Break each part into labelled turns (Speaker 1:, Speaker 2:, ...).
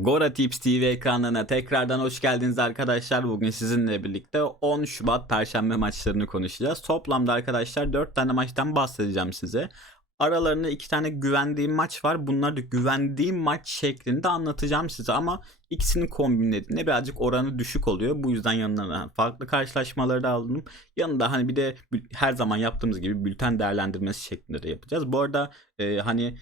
Speaker 1: Gora Tips TV ekranlarına tekrardan hoş geldiniz arkadaşlar. Bugün sizinle birlikte 10 Şubat Perşembe maçlarını konuşacağız. Toplamda arkadaşlar 4 tane maçtan bahsedeceğim size. Aralarında 2 tane güvendiğim maç var. Bunları da güvendiğim maç şeklinde anlatacağım size ama ikisinin kombinlediğinde birazcık oranı düşük oluyor. Bu yüzden yanlarına farklı karşılaşmaları da aldım. Yanında hani bir de her zaman yaptığımız gibi bülten değerlendirmesi şeklinde de yapacağız. Bu arada e, hani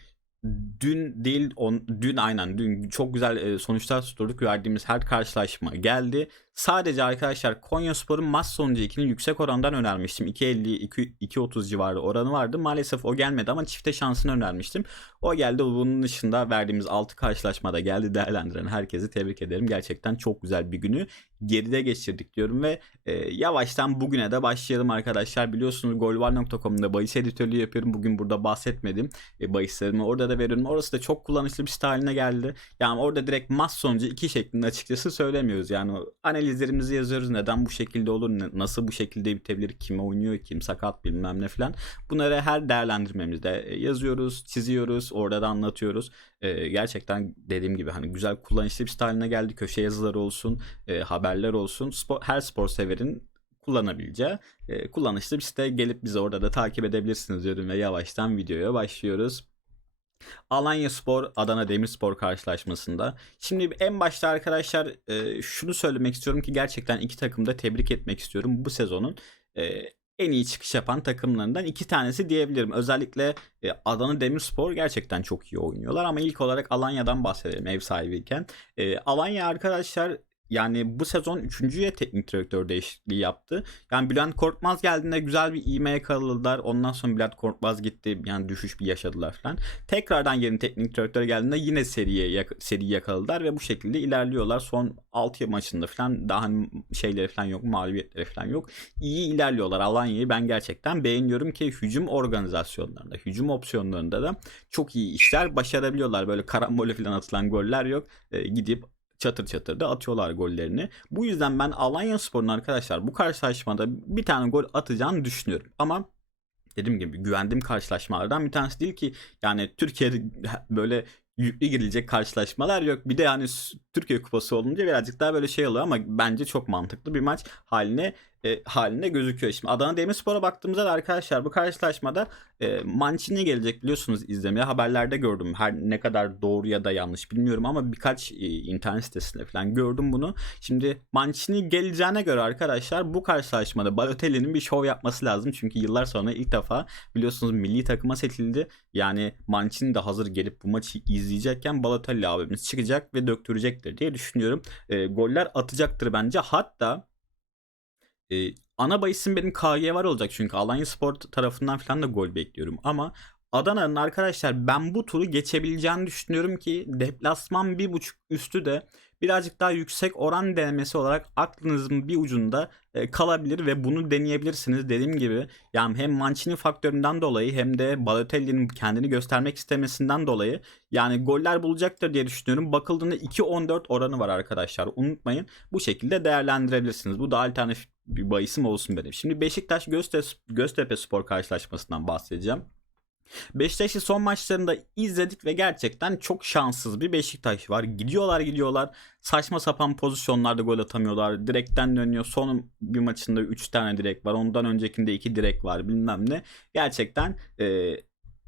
Speaker 1: dün değil on, dün aynen dün çok güzel e, sonuçlar tutturduk verdiğimiz her karşılaşma geldi. Sadece arkadaşlar Konyaspor'un maç sonucu 2'nin yüksek orandan önermiştim. 2.50 2.30 civarı oranı vardı. Maalesef o gelmedi ama çifte şansını önermiştim. O geldi. Bunun dışında verdiğimiz 6 karşılaşmada geldi değerlendiren herkesi tebrik ederim. Gerçekten çok güzel bir günü geride geçirdik diyorum ve e, yavaştan bugüne de başlayalım arkadaşlar. Biliyorsunuz golvar.com'da bahis editörlüğü yapıyorum. Bugün burada bahsetmedim. E, bahislerimi orada da veriyorum. Orası da çok kullanışlı bir site haline geldi. Yani orada direkt maç sonucu 2 şeklinde açıkçası söylemiyoruz. Yani analizlerimizi yazıyoruz. Neden bu şekilde olur? Nasıl bu şekilde bitebilir? Kim oynuyor? Kim sakat bilmem ne falan. Bunları her değerlendirmemizde e, yazıyoruz, çiziyoruz. Orada da anlatıyoruz. E, gerçekten dediğim gibi hani güzel kullanışlı bir site haline geldi. Köşe yazıları olsun, e, haberler olsun. Spor, her spor severin kullanabileceği e, kullanışlı bir site gelip bizi orada da takip edebilirsiniz diyorum ve yavaştan videoya başlıyoruz. Alanya Spor Adana Demirspor karşılaşmasında. Şimdi en başta arkadaşlar e, şunu söylemek istiyorum ki gerçekten iki takımı da tebrik etmek istiyorum. Bu sezonun e, en iyi çıkış yapan takımlarından iki tanesi diyebilirim. Özellikle e, Adana Demirspor gerçekten çok iyi oynuyorlar ama ilk olarak Alanya'dan bahsedelim ev sahibiyken. E, Alanya arkadaşlar yani bu sezon üçüncüye teknik direktör değişikliği yaptı. Yani Bülent Korkmaz geldiğinde güzel bir iğme yakaladılar. Ondan sonra Bülent Korkmaz gitti. Yani düşüş bir yaşadılar falan. Tekrardan yeni teknik direktör geldiğinde yine seriye yak- seri yakaladılar ve bu şekilde ilerliyorlar. Son 6 maçında falan daha hani şeyleri falan yok, mağlubiyetleri falan yok. İyi ilerliyorlar. Alanya'yı ben gerçekten beğeniyorum ki hücum organizasyonlarında, hücum opsiyonlarında da çok iyi işler başarabiliyorlar. Böyle karambole falan atılan goller yok. Ee, gidip çatır çatır da atıyorlar gollerini. Bu yüzden ben Alanya Spor'un arkadaşlar bu karşılaşmada bir tane gol atacağını düşünüyorum. Ama dediğim gibi güvendiğim karşılaşmalardan bir tanesi değil ki yani Türkiye'de böyle yüklü girilecek karşılaşmalar yok. Bir de yani Türkiye Kupası olunca birazcık daha böyle şey oluyor ama bence çok mantıklı bir maç haline e, halinde gözüküyor. Şimdi Adana Demirspor'a baktığımızda da arkadaşlar bu karşılaşmada e, Mancini gelecek biliyorsunuz izlemeye. Haberlerde gördüm. Her ne kadar doğru ya da yanlış bilmiyorum ama birkaç e, internet sitesinde falan gördüm bunu. Şimdi Mancini geleceğine göre arkadaşlar bu karşılaşmada Balotelli'nin bir şov yapması lazım. Çünkü yıllar sonra ilk defa biliyorsunuz milli takıma seçildi. Yani Mancini de hazır gelip bu maçı izleyecekken Balotelli abimiz çıkacak ve döktürecektir diye düşünüyorum. E, goller atacaktır bence. Hatta e, ana bahisim benim KG var olacak çünkü Alanya Spor tarafından falan da gol bekliyorum. Ama Adana'nın arkadaşlar ben bu turu geçebileceğini düşünüyorum ki deplasman bir buçuk üstü de birazcık daha yüksek oran denemesi olarak aklınızın bir ucunda e, kalabilir ve bunu deneyebilirsiniz dediğim gibi. Yani hem Mancini faktöründen dolayı hem de Balotelli'nin kendini göstermek istemesinden dolayı yani goller bulacaktır diye düşünüyorum. Bakıldığında 2.14 oranı var arkadaşlar. Unutmayın. Bu şekilde değerlendirebilirsiniz. Bu da alternatif bir bahisim olsun benim. Şimdi Beşiktaş Göztepe, Spor karşılaşmasından bahsedeceğim. Beşiktaş'ı son maçlarında izledik ve gerçekten çok şanssız bir Beşiktaş var. Gidiyorlar gidiyorlar. Saçma sapan pozisyonlarda gol atamıyorlar. Direkten dönüyor. Son bir maçında 3 tane direk var. Ondan öncekinde 2 direk var bilmem ne. Gerçekten e,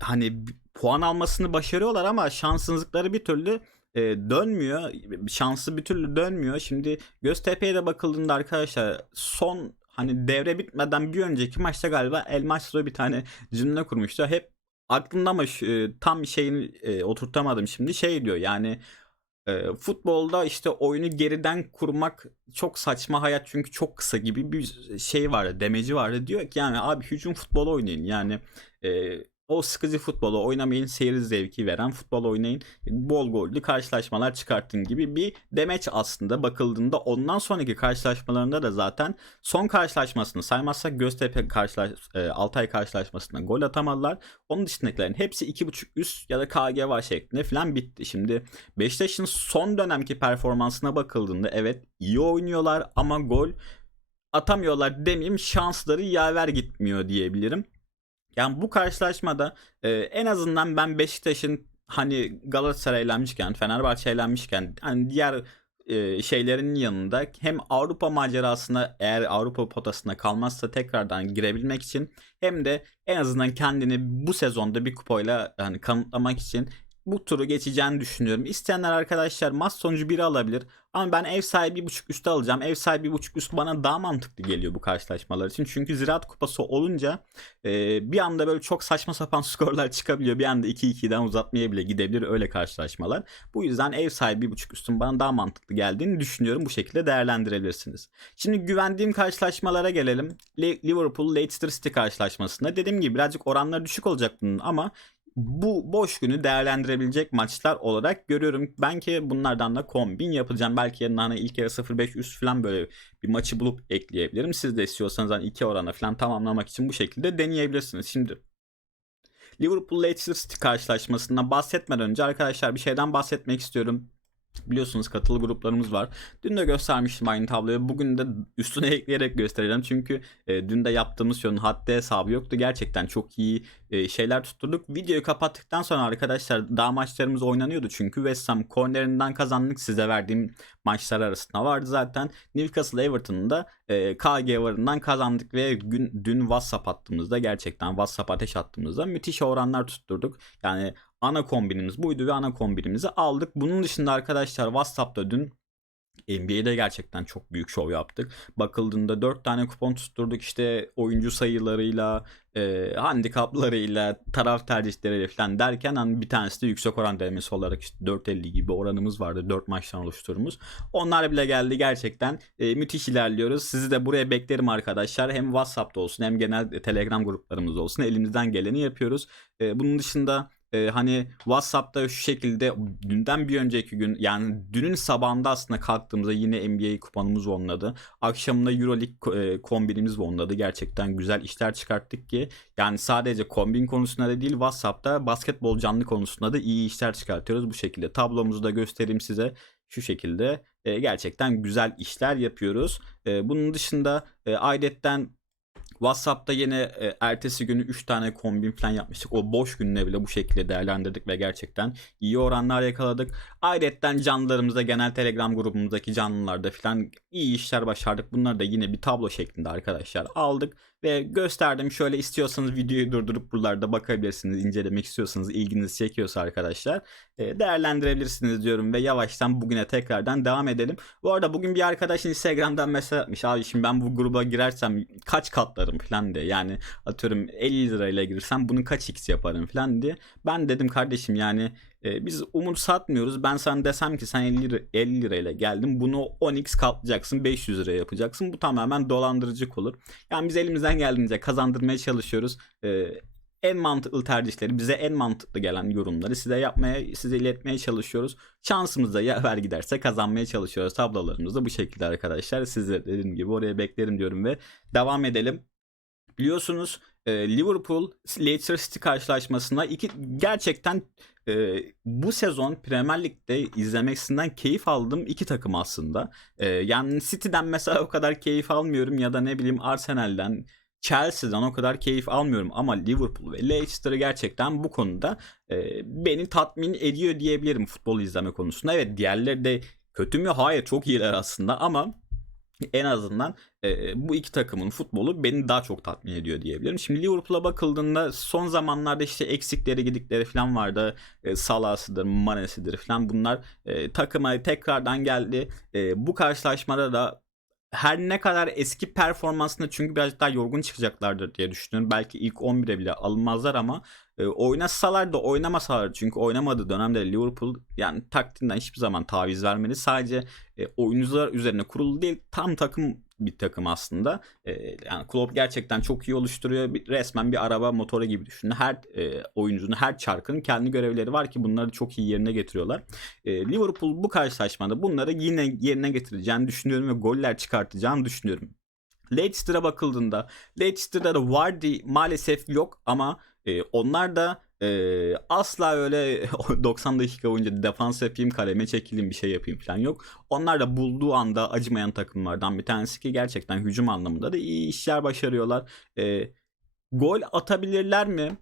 Speaker 1: hani puan almasını başarıyorlar ama şanssızlıkları bir türlü e, dönmüyor. Şansı bir türlü dönmüyor. Şimdi Göztepe'ye de bakıldığında arkadaşlar son hani devre bitmeden bir önceki maçta galiba El Maestro bir tane cümle kurmuştu. Hep aklımda ama şu, tam şeyini e, oturtamadım şimdi. Şey diyor yani e, futbolda işte oyunu geriden kurmak çok saçma hayat çünkü çok kısa gibi bir şey vardı demeci vardı diyor ki yani abi hücum futbolu oynayın. Yani e, o sıkıcı futbolu oynamayın, seyir zevki veren futbol oynayın, bol gollü karşılaşmalar çıkartın gibi bir demeç aslında bakıldığında ondan sonraki karşılaşmalarında da zaten son karşılaşmasını saymazsak Göztepe karşılaş, e, Altay karşılaşmasında gol atamadılar. Onun dışındakilerin hepsi 2.5 üst ya da KG var şeklinde falan bitti. Şimdi Beşiktaş'ın son dönemki performansına bakıldığında evet iyi oynuyorlar ama gol atamıyorlar demeyeyim şansları yaver gitmiyor diyebilirim. Yani bu karşılaşmada e, en azından ben Beşiktaş'ın hani Galatasaray eğlenmişken hani diğer e, şeylerin yanında hem Avrupa macerasına eğer Avrupa potasına kalmazsa tekrardan girebilmek için hem de en azından kendini bu sezonda bir kupayla hani kanıtlamak için bu turu geçeceğini düşünüyorum. İsteyenler arkadaşlar maç sonucu 1'i alabilir. Ama ben ev sahibi 1.5 üstü alacağım. Ev sahibi 1.5 üst bana daha mantıklı geliyor bu karşılaşmalar için. Çünkü Ziraat Kupası olunca e, bir anda böyle çok saçma sapan skorlar çıkabiliyor. Bir anda 2-2'den uzatmaya bile gidebilir öyle karşılaşmalar. Bu yüzden ev sahibi 1.5 üstün bana daha mantıklı geldiğini düşünüyorum. Bu şekilde değerlendirebilirsiniz. Şimdi güvendiğim karşılaşmalara gelelim. Le- Liverpool Leicester City karşılaşmasında. Dediğim gibi birazcık oranları düşük olacak bunun ama bu boş günü değerlendirebilecek maçlar olarak görüyorum. Ben ki bunlardan da kombin yapacağım. Belki yanına hani ilk yarı 0.5 üst falan böyle bir maçı bulup ekleyebilirim. Siz de istiyorsanız hani iki orana falan tamamlamak için bu şekilde deneyebilirsiniz. Şimdi Liverpool Leicester City karşılaşmasından bahsetmeden önce arkadaşlar bir şeyden bahsetmek istiyorum. Biliyorsunuz katılı gruplarımız var. Dün de göstermiştim aynı tabloyu. Bugün de üstüne ekleyerek göstereceğim. Çünkü e, dün de yaptığımız şunun haddi hesabı yoktu. Gerçekten çok iyi e, şeyler tutturduk. Videoyu kapattıktan sonra arkadaşlar daha maçlarımız oynanıyordu. Çünkü West Ham kornerinden kazandık. Size verdiğim maçlar arasında vardı zaten. Newcastle Everton'ın da e, KG varından kazandık ve gün, dün WhatsApp attığımızda gerçekten WhatsApp ateş attığımızda müthiş oranlar tutturduk. Yani ana kombinimiz buydu ve ana kombinimizi aldık. Bunun dışında arkadaşlar WhatsApp'ta dün NBA'de gerçekten çok büyük şov yaptık. Bakıldığında 4 tane kupon tutturduk işte oyuncu sayılarıyla, e, handikaplarıyla, taraf tercihleriyle falan derken hani bir tanesi de yüksek oran denemesi olarak işte 4.50 gibi oranımız vardı 4 maçtan oluşturduğumuz. Onlar bile geldi gerçekten e, müthiş ilerliyoruz. Sizi de buraya beklerim arkadaşlar. Hem WhatsApp'ta olsun hem genel Telegram gruplarımızda olsun elimizden geleni yapıyoruz. E, bunun dışında e, hani WhatsApp'ta şu şekilde dünden bir önceki gün yani dünün sabahında aslında kalktığımızda yine NBA kuponumuz onladı. Akşamında Euroleague e, kombinimiz onladı. Gerçekten güzel işler çıkarttık ki yani sadece kombin konusunda da değil WhatsApp'ta basketbol canlı konusunda da iyi işler çıkartıyoruz bu şekilde. Tablomuzu da göstereyim size şu şekilde e, gerçekten güzel işler yapıyoruz. E, bunun dışında e, ailetten WhatsApp'ta yine e, ertesi günü 3 tane kombin falan yapmıştık. O boş gününe bile bu şekilde değerlendirdik ve gerçekten iyi oranlar yakaladık. Ayrıca canlılarımızda genel Telegram grubumuzdaki canlılarda falan iyi işler başardık. Bunları da yine bir tablo şeklinde arkadaşlar aldık ve gösterdim. Şöyle istiyorsanız videoyu durdurup buralarda bakabilirsiniz. incelemek istiyorsanız ilginizi çekiyorsa arkadaşlar değerlendirebilirsiniz diyorum ve yavaştan bugüne tekrardan devam edelim. Bu arada bugün bir arkadaş Instagram'dan mesaj atmış. Abi şimdi ben bu gruba girersem kaç katlarım falan diye. Yani atıyorum 50 lirayla girsem bunu kaç x yaparım falan diye. Ben dedim kardeşim yani e, biz umut satmıyoruz. Ben sana desem ki sen 50, lira, 50 lirayla geldin bunu 10x katlayacaksın 500 liraya yapacaksın. Bu tamamen dolandırıcılık olur. Yani biz elimizden geldiğince kazandırmaya çalışıyoruz. E, en mantıklı tercihleri, bize en mantıklı gelen yorumları size yapmaya, size iletmeye çalışıyoruz. Şansımız da yaver giderse kazanmaya çalışıyoruz. Tablolarımız da bu şekilde arkadaşlar. Sizler dediğim gibi oraya beklerim diyorum ve devam edelim. Biliyorsunuz e, Liverpool Leicester City karşılaşmasında iki gerçekten e, bu sezon Premier Lig'de izlemesinden keyif aldığım iki takım aslında. E, yani City'den mesela o kadar keyif almıyorum ya da ne bileyim Arsenal'den Chelsea'den o kadar keyif almıyorum ama Liverpool ve Leicester'ı gerçekten bu konuda e, beni tatmin ediyor diyebilirim futbol izleme konusunda. Evet diğerleri de kötü mü? Hayır çok iyiler aslında ama en azından e, bu iki takımın futbolu beni daha çok tatmin ediyor diyebilirim. Şimdi Liverpool'a bakıldığında son zamanlarda işte eksikleri gidikleri falan vardı. E, Salah'sıdır, Mane'sidir falan bunlar e, takıma tekrardan geldi. E, bu karşılaşmada da her ne kadar eski performansında çünkü birazcık daha yorgun çıkacaklardır diye düşünüyorum. Belki ilk 11'e bile alınmazlar ama e, oynasalar da oynamasalar çünkü oynamadığı dönemde Liverpool yani taktiğinden hiçbir zaman taviz vermedi. Sadece e, oyuncular üzerine kurulu değil tam takım bir takım aslında. E, yani Klopp gerçekten çok iyi oluşturuyor. Bir, resmen bir araba motoru gibi düşünün. Her e, oyuncunun, her çarkın kendi görevleri var ki bunları çok iyi yerine getiriyorlar. E, Liverpool bu karşılaşmada bunları yine yerine getireceğini düşünüyorum ve goller çıkartacağını düşünüyorum. Leicester'a bakıldığında Leicester'da da Vardy maalesef yok ama e, onlar da e, asla öyle 90 dakika boyunca defans yapayım, kaleme çekileyim bir şey yapayım falan yok. Onlar da bulduğu anda acımayan takımlardan bir tanesi ki gerçekten hücum anlamında da iyi işler başarıyorlar. E, gol atabilirler mi?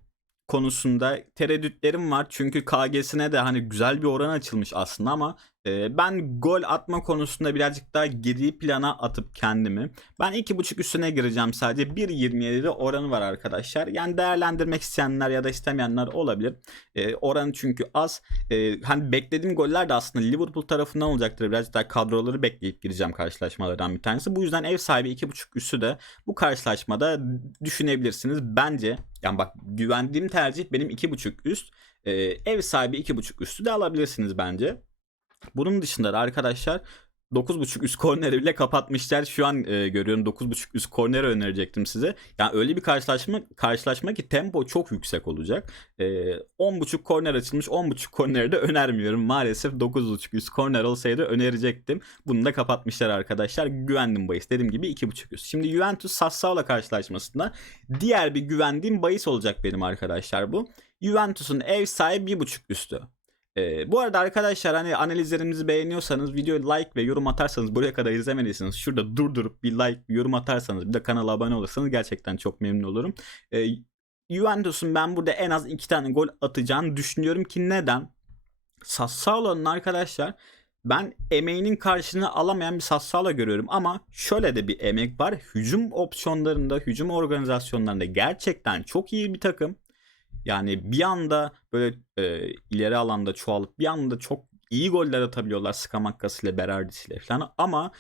Speaker 1: konusunda tereddütlerim var. Çünkü KG'sine de hani güzel bir oran açılmış aslında ama ben gol atma konusunda birazcık daha geri plana atıp kendimi. Ben 2.5 üstüne gireceğim sadece. 1.27'de oranı var arkadaşlar. Yani değerlendirmek isteyenler ya da istemeyenler olabilir. E, oranı çünkü az. E, hani beklediğim goller de aslında Liverpool tarafından olacaktır. Birazcık daha kadroları bekleyip gireceğim karşılaşmalardan bir tanesi. Bu yüzden ev sahibi 2.5 üstü de bu karşılaşmada düşünebilirsiniz. Bence yani bak güvendiğim tercih benim 2.5 üst. Ev sahibi 2.5 üstü de alabilirsiniz bence. Bunun dışında da arkadaşlar 9.5 üst korneri bile kapatmışlar. Şu an e, görüyorum 9.5 üst korneri önerecektim size. Yani öyle bir karşılaşma karşılaşma ki tempo çok yüksek olacak. E, 10.5 korner açılmış. 10.5 korneri de önermiyorum. Maalesef 9.5 üst korner olsaydı önerecektim. Bunu da kapatmışlar arkadaşlar. Güvendim bahis. Dediğim gibi 2.5 üst. Şimdi Juventus Sassuolo karşılaşmasında diğer bir güvendiğim bahis olacak benim arkadaşlar bu. Juventus'un ev sahibi 1.5 üstü. Ee, bu arada arkadaşlar hani analizlerimizi beğeniyorsanız videoya like ve yorum atarsanız buraya kadar izlemediyseniz şurada durdurup bir like bir yorum atarsanız bir de kanala abone olursanız gerçekten çok memnun olurum. Ee, Juventus'un ben burada en az iki tane gol atacağını düşünüyorum ki neden? Sassuolo'nun arkadaşlar ben emeğinin karşılığını alamayan bir Sassuolo görüyorum ama şöyle de bir emek var. Hücum opsiyonlarında, hücum organizasyonlarında gerçekten çok iyi bir takım. Yani bir anda böyle e, ileri alanda çoğalıp bir anda çok iyi goller atabiliyorlar Skamakas ile Berardis ile falan ama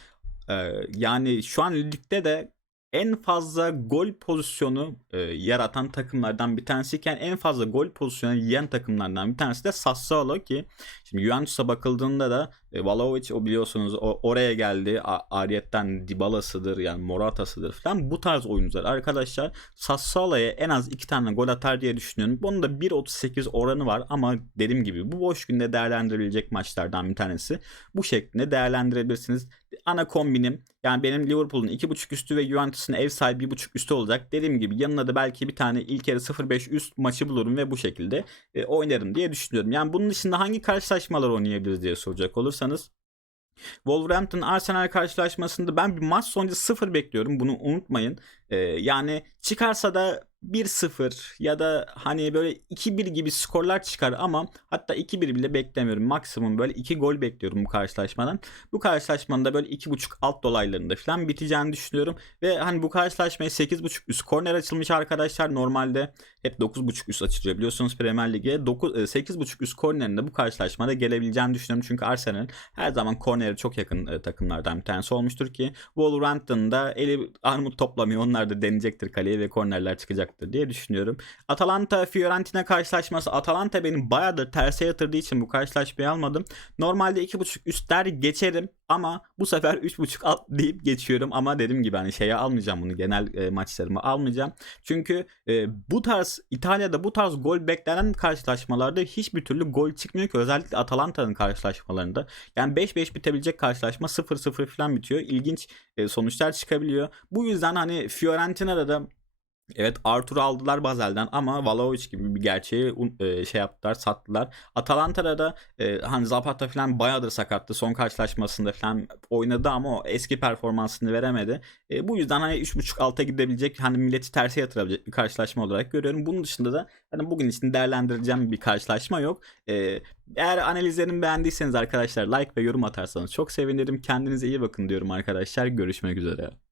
Speaker 1: e, yani şu an ligde de en fazla gol pozisyonu e, yaratan takımlardan bir tanesiyken en fazla gol pozisyonu yiyen takımlardan bir tanesi de Sassuolo ki şimdi Juventus'a bakıldığında da e, Vlahovic o biliyorsunuz o, oraya geldi. A, Ariyetten Dybala'sıdır yani Morata'sıdır falan bu tarz oyuncular arkadaşlar Sassuolo'ya en az iki tane gol atar diye düşünüyorum. Bunun da 1.38 oranı var ama dediğim gibi bu boş günde değerlendirilecek maçlardan bir tanesi. Bu şeklinde değerlendirebilirsiniz. Ana kombinim yani benim Liverpool'un 2.5 üstü ve Juventus'un ev sahibi 1.5 üstü olacak. Dediğim gibi yanına da belki bir tane ilk yarı 0.5 üst maçı bulurum ve bu şekilde e, oynarım diye düşünüyorum. Yani bunun dışında hangi karşılaşmalar oynayabiliriz diye soracak olursanız Wolverhampton Arsenal karşılaşmasında ben bir maç sonucu 0 bekliyorum. Bunu unutmayın. Yani çıkarsa da 1-0 ya da hani böyle 2-1 gibi skorlar çıkar ama hatta 2-1 bile beklemiyorum. Maksimum böyle 2 gol bekliyorum bu karşılaşmadan. Bu karşılaşmanın da böyle 2.5 alt dolaylarında falan biteceğini düşünüyorum. Ve hani bu karşılaşmaya 8.5 üst korner açılmış arkadaşlar. Normalde hep 9.5 üst açılıyor biliyorsunuz Premier Lig'e. 9, 8.5 üst kornerinde bu karşılaşmada gelebileceğini düşünüyorum. Çünkü Arsenal her zaman kornere çok yakın takımlardan bir tanesi olmuştur ki Wolverhampton'da eli armut toplamıyor. Onlar da deneyecektir kaleye ve kornerler çıkacak olacaktır diye düşünüyorum. Atalanta Fiorentina karşılaşması Atalanta benim bayağıdır terse yatırdığı için bu karşılaşmayı almadım. Normalde 2.5 üstler geçerim ama bu sefer 3.5 alt deyip geçiyorum ama dediğim gibi hani şeye almayacağım bunu genel e, maçlarımı almayacağım. Çünkü e, bu tarz İtalya'da bu tarz gol beklenen karşılaşmalarda hiçbir türlü gol çıkmıyor ki özellikle Atalanta'nın karşılaşmalarında. Yani 5-5 bitebilecek karşılaşma 0-0 falan bitiyor. İlginç e, sonuçlar çıkabiliyor. Bu yüzden hani Fiorentina'da da Evet Arthur aldılar Bazel'den ama Vlahovic gibi bir gerçeği e, şey yaptılar sattılar. Atalanta'da da e, hani Zapata falan bayağıdır sakattı. Son karşılaşmasında falan oynadı ama o eski performansını veremedi. E, bu yüzden hani 3.5 alta gidebilecek hani milleti terse yatırabilecek bir karşılaşma olarak görüyorum. Bunun dışında da hani bugün için değerlendireceğim bir karşılaşma yok. Eğer analizlerimi beğendiyseniz arkadaşlar like ve yorum atarsanız çok sevinirim. Kendinize iyi bakın diyorum arkadaşlar. Görüşmek üzere.